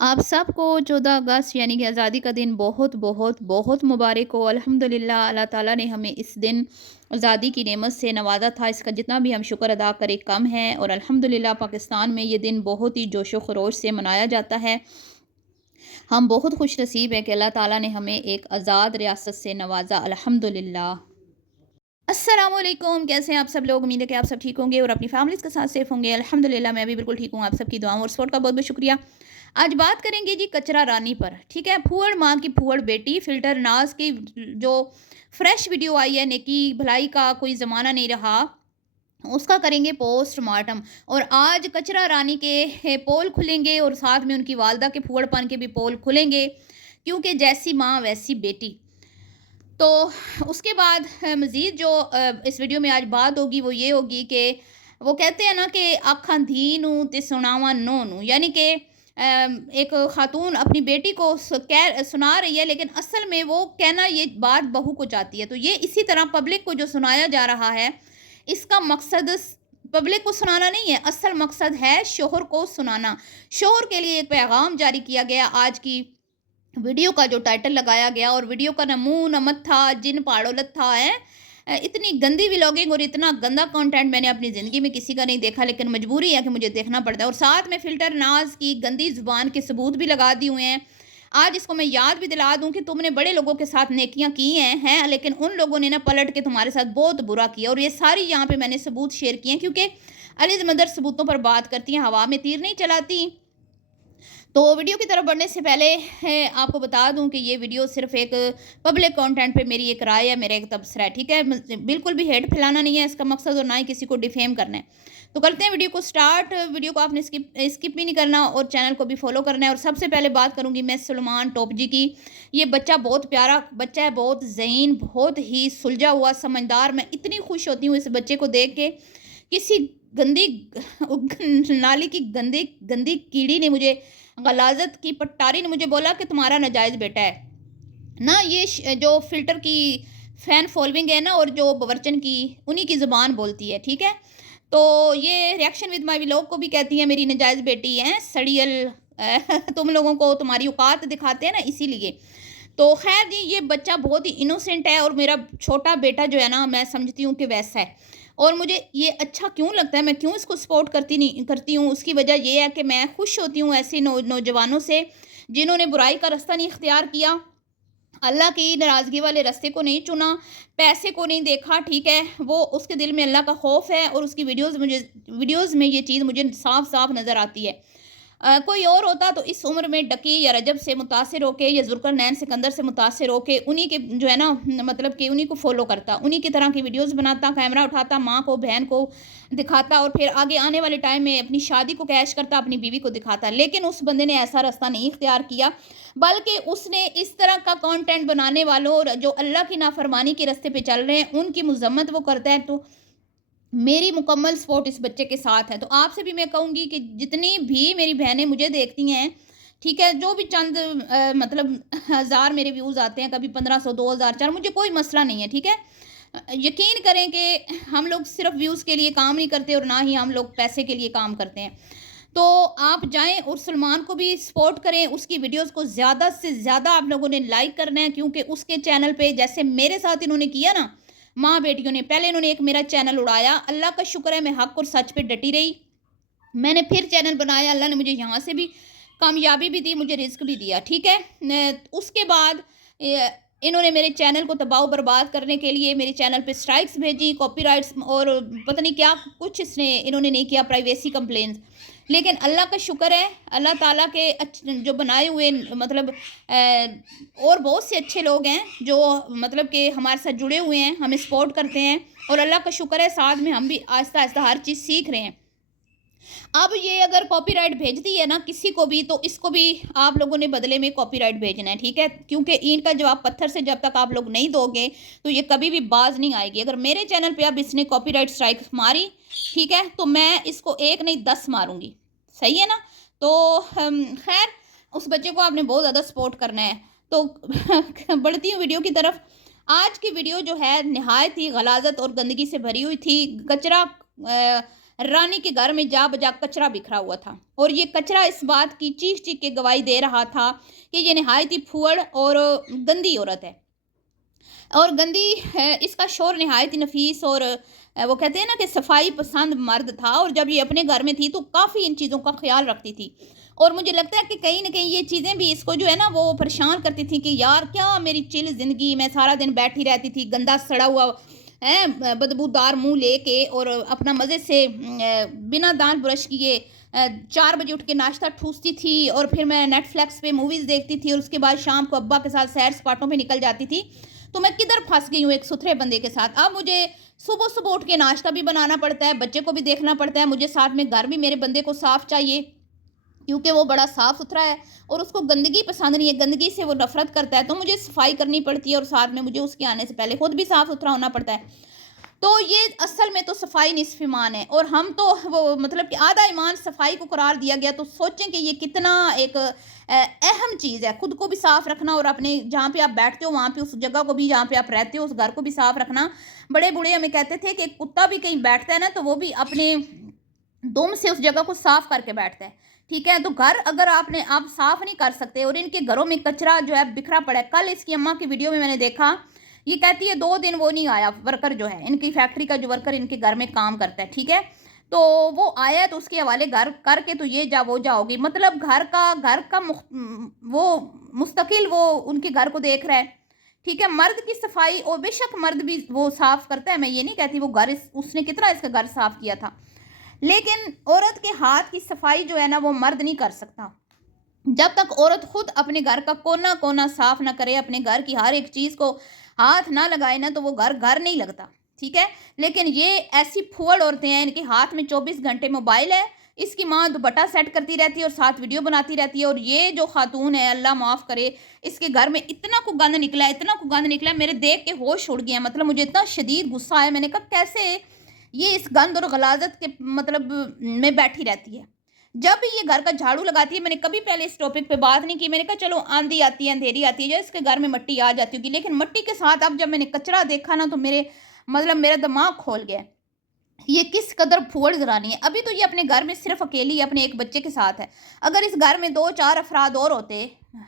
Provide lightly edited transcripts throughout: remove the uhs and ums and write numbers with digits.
आप सबको 14 अगस्त यानी कि आज़ादी का दिन बहुत बहुत बहुत मुबारक हो। अल्हम्दुलिल्लाह अल्लाह ताला ने हमें इस दिन आज़ादी की नेमत से नवाजा था। इसका जितना भी हम शुक्र अदा करें कम है। और अल्हम्दुलिल्लाह पाकिस्तान में ये दिन बहुत ही जोशो खरोश से मनाया जाता है। हम बहुत खुश नसीब हैं कि अल्लाह ताला ने हमें एक आज़ाद रियासत से नवाजा, अल्हम्दुलिल्लाह। अस्सलाम वालेकुम, कैसे हैं आप सब लोग? उम्मीद है कि आप सब ठीक होंगे और अपनी फैमिलीज़ के साथ सेफ होंगे। अल्हम्दुलिल्लाह मैं भी बिल्कुल ठीक हूँ। आप सबकी दुआओं और सपोर्ट का बहुत बहुत शुक्रिया। आज बात करेंगे जी कचरा रानी पर, ठीक है। फूहड़ माँ की फूहड़ बेटी फ़िल्टर नाज़ की जो फ्रेश वीडियो आई है, नेकी भलाई का कोई ज़माना नहीं रहा, उसका करेंगे पोस्टमार्टम। और आज कचरा रानी के पोल खुलेंगे और साथ में उनकी वालदा के फूहड़पन के भी पोल खुलेंगे, क्योंकि जैसी माँ वैसी बेटी। तो उसके बाद मज़ीद जो इस वीडियो में आज बात होगी वो ये होगी कि वो कहते हैं ना कि आखा धी नू ते सुनावा नो नू, यानी कि एक खातून अपनी बेटी को सुना रही है, लेकिन असल में वो कहना ये बात बहू को चाहती है। तो ये इसी तरह पब्लिक को जो सुनाया जा रहा है, इसका मकसद पब्लिक को सुनाना नहीं है, असल मकसद है शोहर को सुनाना। शोहर के लिए एक पैगाम जारी किया गया आज की वीडियो का जो टाइटल लगाया गया, और वीडियो का न मुँह न मत्था जिन पहाड़ों लत्था है। इतनी गंदी व्लॉगिंग और इतना गंदा कंटेंट मैंने अपनी ज़िंदगी में किसी का नहीं देखा, लेकिन मजबूरी है कि मुझे देखना पड़ता है। और साथ में फ़िल्टर नाज की गंदी ज़ुबान के सबूत भी लगा दिए हुए हैं। आज इसको मैं याद भी दिला दूं कि तुमने बड़े लोगों के साथ नेकियां की हैं, लेकिन उन लोगों ने ना पलट के तुम्हारे साथ बहुत बुरा किया। और ये सारी यहाँ पे मैंने सबूत शेयर किए हैं, क्योंकि अलीज़ मदर सबूतों पर बात करती हैं, हवा में तीर नहीं चलाती। तो वीडियो की तरफ बढ़ने से पहले आपको बता दूं कि ये वीडियो सिर्फ एक पब्लिक कंटेंट पे मेरी एक राय है, मेरा एक तबसरा है, ठीक है। बिल्कुल भी हेट फैलाना नहीं है इसका मकसद, और ना ही किसी को डिफेम करना है। तो करते हैं वीडियो को स्टार्ट। वीडियो को आपने स्किप भी नहीं करना और चैनल को भी फॉलो करना है। और सबसे पहले बात करूंगी मैं सलमान टॉप जी की। ये बच्चा बहुत प्यारा बच्चा है, बहुत ज़हीन, बहुत ही सुलझा हुआ, समझदार। मैं इतनी खुश होती हूँ इस बच्चे को देख के। किसी गंदी नाली की गंदी गंदी कीड़ी ने मुझे, गलाजत की पट्टारी ने मुझे बोला कि तुम्हारा नाजायज़ बेटा है ना। ये जो फ़िल्टर की फ़ैन फॉलोइंग है ना, और जो बवर्चन की, उन्हीं की ज़ुबान बोलती है, ठीक है। तो ये रिएक्शन विद माय व्लॉग को भी कहती है मेरी नाजायज़ बेटी है सड़ियल। तुम लोगों को तुम्हारी औकात दिखाते हैं ना, इसीलिए। तो खैर जी, ये बच्चा बहुत ही इनोसेंट है, और मेरा छोटा बेटा जो है ना, मैं समझती हूँ कि वैसा है। और मुझे ये अच्छा क्यों लगता है, मैं क्यों इसको सपोर्ट करती हूँ, उसकी वजह ये है कि मैं खुश होती हूँ ऐसे नौजवानों से जिन्होंने बुराई का रास्ता नहीं इख्तियार किया, अल्लाह की नाराज़गी वाले रास्ते को नहीं चुना, पैसे को नहीं देखा, ठीक है। वो उसके दिल में अल्लाह का खौफ है, और उसकी वीडियोज़ में ये चीज़ मुझे साफ-साफ नज़र आती है। कोई और होता तो इस उम्र में डकी या रजब से मुतासिर होके या ज़ुल्करनैन सिकंदर से मुतासिर होके उन्हीं के जो है ना, मतलब कि उन्हीं को फ़ॉलो करता, उन्हीं की तरह की वीडियोज़ बनाता, कैमरा उठाता, माँ को, बहन को दिखाता, और फिर आगे आने वाले टाइम में अपनी शादी को कैश करता, अपनी बीवी को दिखाता। लेकिन उस बंदे ने ऐसा रास्ता नहीं इख्तियार किया, बल्कि उसने इस तरह का कंटेंट बनाने वालों और जो अल्लाह की नाफरमानी के रास्ते पे चल रहे हैं, उनकी मज़म्मत वो करता है। तो मेरी मुकम्मल सपोर्ट इस बच्चे के साथ है। तो आपसे भी मैं कहूँगी कि जितनी भी मेरी बहनें मुझे देखती हैं, ठीक है, जो भी चंद मतलब हज़ार मेरे व्यूज़ आते हैं, कभी 1500, 2000, 4, मुझे कोई मसला नहीं है, ठीक है। यकीन करें कि हम लोग सिर्फ व्यूज़ के लिए काम नहीं करते, और ना ही हम लोग पैसे के लिए काम करते हैं। तो आप जाएँ और सलमान को भी सपोर्ट करें, उसकी वीडियोज़ को ज़्यादा से ज़्यादा आप लोगों ने लाइक करना है, क्योंकि उसके चैनल पे जैसे मेरे साथ इन्होंने किया ना, माँ बेटियों ने, पहले इन्होंने एक मेरा चैनल उड़ाया, अल्लाह का शुक्र है मैं हक और सच पे डटी रही। मैंने फिर चैनल बनाया, अल्लाह ने मुझे यहाँ से भी कामयाबी भी दी, मुझे रिज़्क भी दिया, ठीक है। उसके बाद इन्होंने मेरे चैनल को तबाह बर्बाद करने के लिए मेरे चैनल पे स्ट्राइक्स भेजी, कॉपीराइट्स, और पता नहीं क्या कुछ इन्होंने नहीं किया, प्राइवेसी कंप्लेंट्स। लेकिन अल्लाह का शुक्र है, अल्लाह ताला के जो बनाए हुए, मतलब और बहुत से अच्छे लोग हैं जो मतलब कि हमारे साथ जुड़े हुए हैं, हमें सपोर्ट करते हैं, और अल्लाह का शुक्र है साथ में हम भी आहिस्ता आहिस्ता हर चीज़ सीख रहे हैं। अब ये अगर कॉपीराइट भेजती है ना किसी को भी, तो इसको भी आप लोगों ने बदले में कॉपीराइट भेजना है, ठीक है। क्योंकि ईंट का जवाब पत्थर से जब तक आप लोग नहीं दोगे, तो ये कभी भी बाज नहीं आएगी। अगर मेरे चैनल पे अब इसने कॉपीराइट स्ट्राइक मारी, ठीक है, तो मैं इसको एक नहीं 10 मारूंगी, सही है ना। तो खैर, उस बच्चे को आपने बहुत ज़्यादा सपोर्ट करना है। तो बढ़ती हूँ वीडियो की तरफ। आज की वीडियो जो है नहायत ही गलाजत और गंदगी से भरी हुई थी। कचरा रानी के घर में जा बजा कचरा बिखरा हुआ था, और ये कचरा इस बात की चीख चीख के गवाही दे रहा था कि ये नहायत ही फूहड़ और गंदी औरत है, और गंदी है। इसका शौहर नहायत ही नफीस और वो कहते हैं ना कि सफाई पसंद मर्द था, और जब ये अपने घर में थी तो काफ़ी इन चीज़ों का ख्याल रखती थी। और मुझे लगता है कि कहीं ना कहीं ये चीज़ें भी इसको जो है ना वो परेशान करती थी कि यार क्या मेरी चिल ज़िंदगी, मैं सारा दिन बैठी रहती थी गंदा सड़ा हुआ है बदबूदार मुंह लेके, और अपना मज़े से बिना दांत ब्रश किए 4 बजे उठ के नाश्ता ठूसती थी, और फिर मैं नेटफ्लिक्स पे मूवीज़ देखती थी, और उसके बाद शाम को अब्बा के साथ सैर सपाटों पे निकल जाती थी। तो मैं किधर फंस गई हूँ एक सुथरे बंदे के साथ। अब मुझे सुबह सुबह उठ के नाश्ता भी बनाना पड़ता है, बच्चे को भी देखना पड़ता है, मुझे साथ में घर भी मेरे बंदे को साफ़ चाहिए, क्योंकि वो बड़ा साफ़ सुथरा है और उसको गंदगी पसंद नहीं है, गंदगी से वो नफरत करता है। तो मुझे सफाई करनी पड़ती है, और साथ में मुझे उसके आने से पहले खुद भी साफ़ सुथरा होना पड़ता है। तो ये असल में तो सफाई निस्फ़ ईमान है, और हम तो वो मतलब कि आधा ईमान सफाई को करार दिया गया। तो सोचें कि ये कितना एक अहम चीज़ है, खुद को भी साफ़ रखना, और अपने जहाँ पे आप बैठते हो वहाँ पे उस जगह को भी, जहाँ पे आप रहते हो उस घर को भी साफ़ रखना। बड़े बूढ़े हमें कहते थे कि कुत्ता भी कहीं बैठता है ना तो वो भी अपने दुम से उस जगह को साफ़ करके बैठता है, ठीक है। तो घर अगर आप साफ़ नहीं कर सकते, और इनके घरों में कचरा जो है बिखरा पड़ा है। कल इसकी अम्मा की वीडियो में मैंने देखा, ये कहती है 2 दिन वो नहीं आया, वर्कर जो है इनकी फैक्ट्री का, जो वर्कर इनके घर में काम करता है, ठीक है। तो वो आया तो उसके हवाले घर करके तो ये जा वो जाओगी, मतलब वो मुस्तकिल वो उनके घर को देख रहा है, ठीक है। मर्द की सफाई, और बेशक मर्द भी वो साफ़ करता है, मैं ये नहीं कहती वो घर उसने कितना इसका घर साफ़ किया था, लेकिन औरत के हाथ की सफाई जो है ना वो मर्द नहीं कर सकता। जब तक औरत खुद अपने घर का कोना कोना साफ ना करे, अपने घर की हर एक चीज़ को हाथ ना लगाए ना, तो वो घर घर नहीं लगता, ठीक है। लेकिन ये ऐसी फुअड़ औरतें हैं, इनके हाथ में 24 घंटे मोबाइल है, इसकी माँ दुपट्टा सेट करती रहती है और साथ वीडियो बनाती रहती है। और ये जो खातून है, अल्लाह माफ़ करे, इसके घर में इतना को गंद निकला है, इतना को गंद निकला है, मेरे देख के होश उड़ गया। मतलब मुझे इतना शदीद गुस्सा आया, मैंने कहा कैसे ये इस गंद और गलाजत के मतलब में बैठी रहती है। जब भी ये घर का झाड़ू लगाती है, मैंने कभी पहले इस टॉपिक पे बात नहीं की, मैंने कहा चलो आंधी आती है, अंधेरी आती है, जो इसके घर में मिट्टी आ जाती होगी, लेकिन मिट्टी के साथ अब जब मैंने कचरा देखा ना तो मेरा दिमाग खोल गया। ये किस कदर फुहड़ ज़रानी है। अभी तो ये अपने घर में सिर्फ अकेली अपने एक बच्चे के साथ है, अगर इस घर में 2-4 अफराद और होते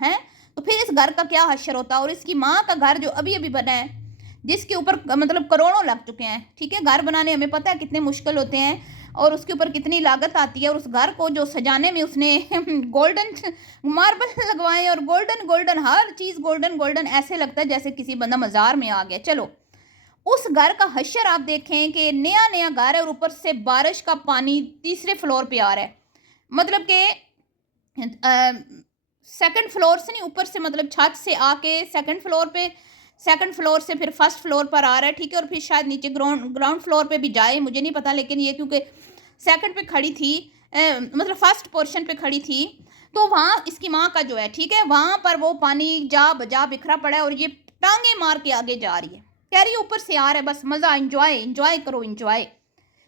हैं तो फिर इस घर का क्या हश्र होता। और इसकी माँ का घर जो अभी अभी बना है, जिसके ऊपर मतलब करोड़ों लग चुके हैं, ठीक है। घर बनाने हमें पता है कितने मुश्किल होते हैं, और उसके ऊपर कितनी लागत आती है, और उस घर को जो सजाने में उसने गोल्डन मार्बल लगवाए, और गोल्डन गोल्डन हर चीज़ गोल्डन गोल्डन, ऐसे लगता है जैसे किसी बंदा मज़ार में आ गया। चलो, उस घर का हश्र आप देखें कि नया नया घर है, और ऊपर से बारिश का पानी तीसरे फ्लोर पे आ रहा है, मतलब कि सेकंड फ्लोर से नहीं, ऊपर से मतलब छत से आके सेकंड फ्लोर से फिर फर्स्ट फ्लोर पर आ रहा है, ठीक है। और फिर शायद नीचे ग्राउंड फ्लोर पे भी जाए, मुझे नहीं पता, लेकिन ये क्योंकि सेकंड पे खड़ी थी, मतलब फर्स्ट पोर्शन पे खड़ी थी, तो वहाँ इसकी माँ का जो है, ठीक है, वहाँ पर वो पानी जा बजा बिखरा पड़ा है, और ये टांगे मार के आगे जा रही है, कह रही है ऊपर से आ रहा है, बस मज़ा, इंजॉय करो, इंजॉय।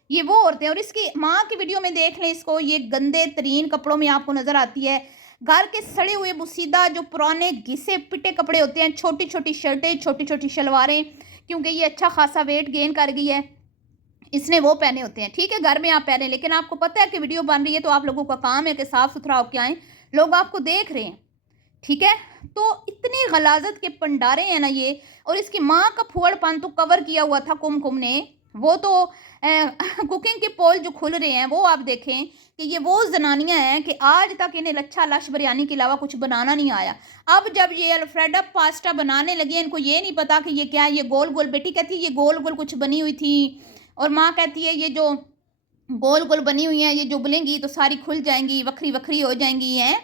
ये वो औरतें, और इसकी माँ की वीडियो में देख लें इसको, ये गंदे तरीन कपड़ों में आपको नज़र आती है, घर के सड़े हुए बुसीदा जो पुराने घिसे पिटे कपड़े होते हैं, छोटी छोटी शर्टें, छोटी छोटी शलवारें, क्योंकि ये अच्छा खासा वेट गेन कर गई है, इसने वो पहने होते हैं, ठीक है। घर में आप पहने, लेकिन आपको पता है कि वीडियो बन रही है, तो आप लोगों का काम है कि साफ़ सुथरा होकर आएँ, लोग आपको देख रहे हैं, ठीक है। तो इतनी गलाजत के पंडारे हैं ना ये, और इसकी माँ का फुहड़पन तो कवर किया हुआ था कुमकुम ने, वो तो कुकिंग के पोल जो खुल रहे हैं वो आप देखें कि ये वो जनानियां हैं कि आज तक इन्हें लच्छा लश बिरयानी के अलावा कुछ बनाना नहीं आया। अब जब ये अल्फ्रेडो पास्ता बनाने लगी, इनको ये नहीं पता कि ये क्या है, ये गोल गोल, बेटी कहती है ये गोल गोल कुछ बनी हुई थी, और माँ कहती है ये जो गोल गोल बनी हुई हैं ये जो उबलेंगी तो सारी खुल जाएंगी, वक्री वक्री हो जाएंगी हैं।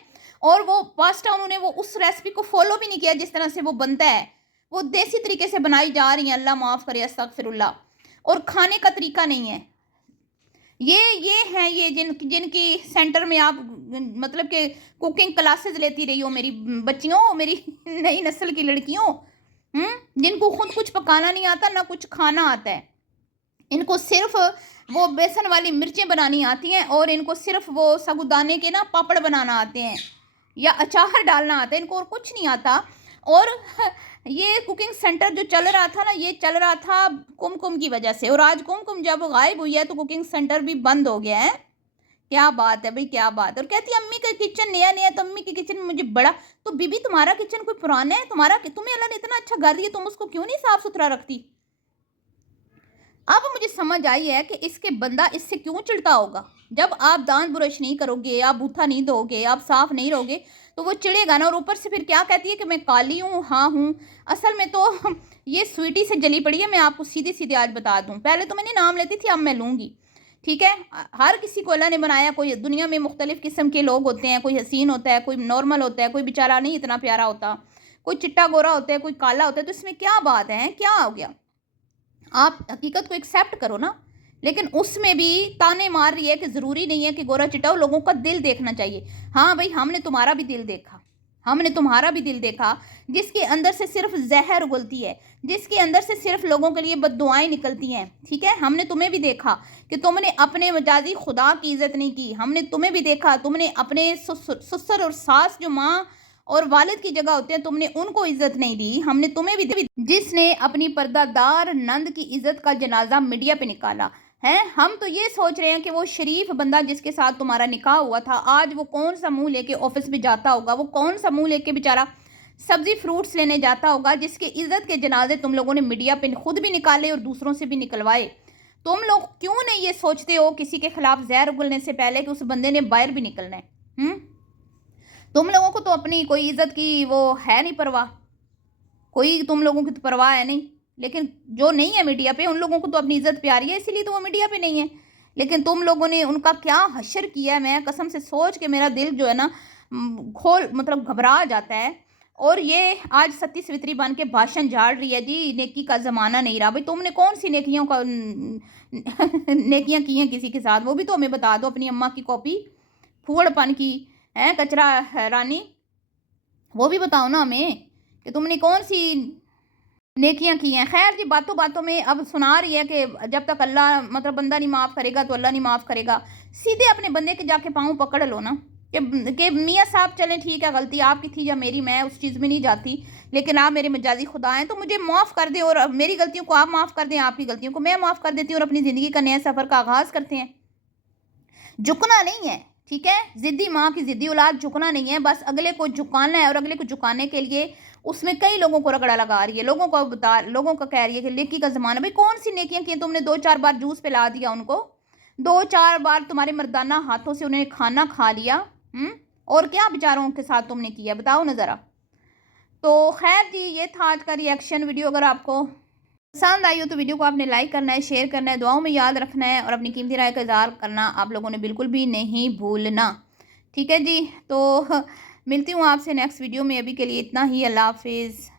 और वो पास्ता उन्होंने वो उस रेसिपी को फॉलो भी नहीं किया जिस तरह से वो बनता है, वो देसी तरीके से बनाई जा रही हैं, अल्लाह माफ़ करे, अस्तगफिरुल्लाह। और खाने का तरीका नहीं है। ये हैं ये जिनकी सेंटर में आप मतलब कि कुकिंग क्लासेस लेती रही हो, मेरी बच्चियों, मेरी नई नस्ल की लड़कियों, जिनको खुद कुछ पकाना नहीं आता ना कुछ खाना आता है। इनको सिर्फ वो बेसन वाली मिर्चें बनानी आती हैं, और इनको सिर्फ वो साबूदाने के ना पापड़ बनाना आते हैं, या अचार डालना आता है, इनको और कुछ नहीं आता। اور یہ کوکنگ سینٹر جو چل رہا تھا نا، یہ چل رہا تھا کم کی وجہ سے، اور آج کم جب غائب ہوئی ہے تو کوکنگ سینٹر بھی بند ہو گیا ہے۔ کیا بات ہے بھائی، کیا بات ہے۔ اور کہتی ہے امی کا کچن نیا نیا، تو امی کے کچن میں مجھے بڑا، تو بی بی تمہارا کچن کوئی پرانا ہے؟ تمہیں اللہ نے اتنا اچھا گھر دیا، تم اس کو کیوں نہیں صاف ستھرا رکھتی؟ اب مجھے سمجھ آئی ہے کہ اس کے بندہ اس سے کیوں چڑھتا ہوگا۔ جب آپ دانت برش نہیں کرو گے، آپ بوتھا نہیں دو گے، آپ صاف نہیں رہو گے تو وہ چڑھے گا نا۔ اور اوپر سے پھر کیا کہتی ہے کہ میں کالی ہوں، ہاں ہوں۔ اصل میں تو یہ سویٹی سے جلی پڑی ہے، میں آپ کو سیدھی آج بتا دوں۔ پہلے تو میں نہیں نام لیتی تھی، اب میں لوں گی، ٹھیک ہے۔ ہر کسی کو اللہ نے بنایا، کوئی دنیا میں مختلف قسم کے لوگ ہوتے ہیں، کوئی حسین ہوتا ہے، کوئی نارمل ہوتا ہے، کوئی بیچارہ نہیں اتنا پیارا ہوتا، کوئی چٹا گورا ہوتا ہے، کوئی کالا ہوتا ہے، تو اس میں کیا بات ہے، کیا ہو گیا؟ آپ حقیقت کو ایکسیپٹ کرو نا۔ لیکن اس میں بھی تانے مار رہی ہے کہ ضروری نہیں ہے کہ گورا چٹاؤ، لوگوں کا دل دیکھنا چاہیے۔ ہاں بھائی، ہم نے تمہارا بھی دل دیکھا، ہم نے تمہارا بھی دل دیکھا، جس کے اندر سے صرف زہر اگلتی ہے، جس کے اندر سے صرف لوگوں کے لیے بد دعائیں نکلتی ہیں، ٹھیک ہے۔ ہم نے تمہیں بھی دیکھا کہ تم نے اپنے مجازی خدا کی عزت نہیں کی، ہم نے تمہیں بھی دیکھا تم نے اپنے سسر اور ساس جو ماں اور والد کی جگہ ہوتے ہیں، تم نے ان کو عزت نہیں دی، ہم نے تمہیں بھی جس نے اپنی پردہ دار نند کی عزت کا جنازہ میڈیا پہ نکالا ہے۔ ہم تو یہ سوچ رہے ہیں کہ وہ شریف بندہ جس کے ساتھ تمہارا نکاح ہوا تھا، آج وہ کون سا منہ لے کے آفس میں جاتا ہوگا، وہ کون سا منہ لے کے بیچارہ سبزی فروٹس لینے جاتا ہوگا، جس کے عزت کے جنازے تم لوگوں نے میڈیا پہ خود بھی نکالے اور دوسروں سے بھی نکلوائے۔ تم لوگ کیوں نہیں یہ سوچتے ہو کسی کے خلاف زہر اگلنے سے پہلے کہ اس بندے نے باہر بھی نکلنا ہے؟ تم لوگوں کو تو اپنی کوئی عزت کی وہ ہے نہیں پرواہ، کوئی تم لوگوں کی تو پرواہ ہے نہیں۔ لیکن جو نہیں ہے میڈیا پہ، ان لوگوں کو تو اپنی عزت پیاری ہے، اسی لیے تو وہ میڈیا پہ نہیں ہے۔ لیکن تم لوگوں نے ان کا کیا حشر کیا ہے، میں قسم سے سوچ کے میرا دل جو ہے نا مطلب گھبرا جاتا ہے۔ اور یہ آج ستی سوتری بن کے بھاشن جھاڑ رہی ہے، جی نیکی کا زمانہ نہیں رہا۔ بھائی تم نے کون سی نیکیاں کی ہیں کسی کے ساتھ، وہ بھی تو ہمیں بتا دو۔ اپنی اماں کی کاپی پھوڑ پن کی ہے کچرا رانی، وہ بھی بتاؤ نا ہمیں کہ تم نے کون سی نیکیاں کی ہیں۔ خیر جی، باتوں باتوں میں اب سنا رہی ہے کہ جب تک اللہ مطلب بندہ نہیں معاف کرے گا تو اللہ نہیں معاف کرے گا۔ سیدھے اپنے بندے کے جا کے پاؤں پکڑ لو نا کہ میاں صاحب چلیں ٹھیک ہے، غلطی آپ کی تھی یا میری، میں اس چیز میں نہیں جاتی، لیکن آپ میرے مجازی خدا ہیں تو مجھے معاف کر دیں، اور میری غلطیوں کو آپ معاف کر دیں، آپ کی غلطیوں کو میں معاف کر دیتی ہوں، اور اپنی زندگی کا نیا سفر کا آغاز کرتے ہیں۔ جھکنا نہیں ہے، ٹھیک ہے۔ ضدی ماں کی ضدی اولاد جھکنا نہیں ہے، بس اگلے کو جھکانا ہے، اور اگلے کو جھکانے کے لیے اس میں کئی لوگوں کو رگڑا لگا رہی ہے، لوگوں کو کہہ رہی ہے کہ نیکی کا زمانہ۔ بھائی کون سی نیکیاں کی ہیں؟ تم نے 2-4 بار جوس پلا دیا ان کو، 2-4 بار تمہارے مردانہ ہاتھوں سے انہیں نے کھانا کھا لیا، اور کیا بیچاروں کے ساتھ تم نے کیا، بتاؤ نا ذرا۔ تو خیر جی، یہ تھا آج کا ریئیکشن ویڈیو۔ اگر آپ کو پسند آئی ہو تو ویڈیو کو آپ نے لائک کرنا ہے، شیئر کرنا ہے، دعاؤں میں یاد رکھنا ہے، اور اپنی قیمتی رائے کا اظہار کرنا آپ لوگوں نے بالکل بھی نہیں بھولنا، ٹھیک ہے جی۔ تو ملتی ہوں آپ سے نیکسٹ ویڈیو میں، ابھی کے لیے اتنا ہی، اللہ حافظ۔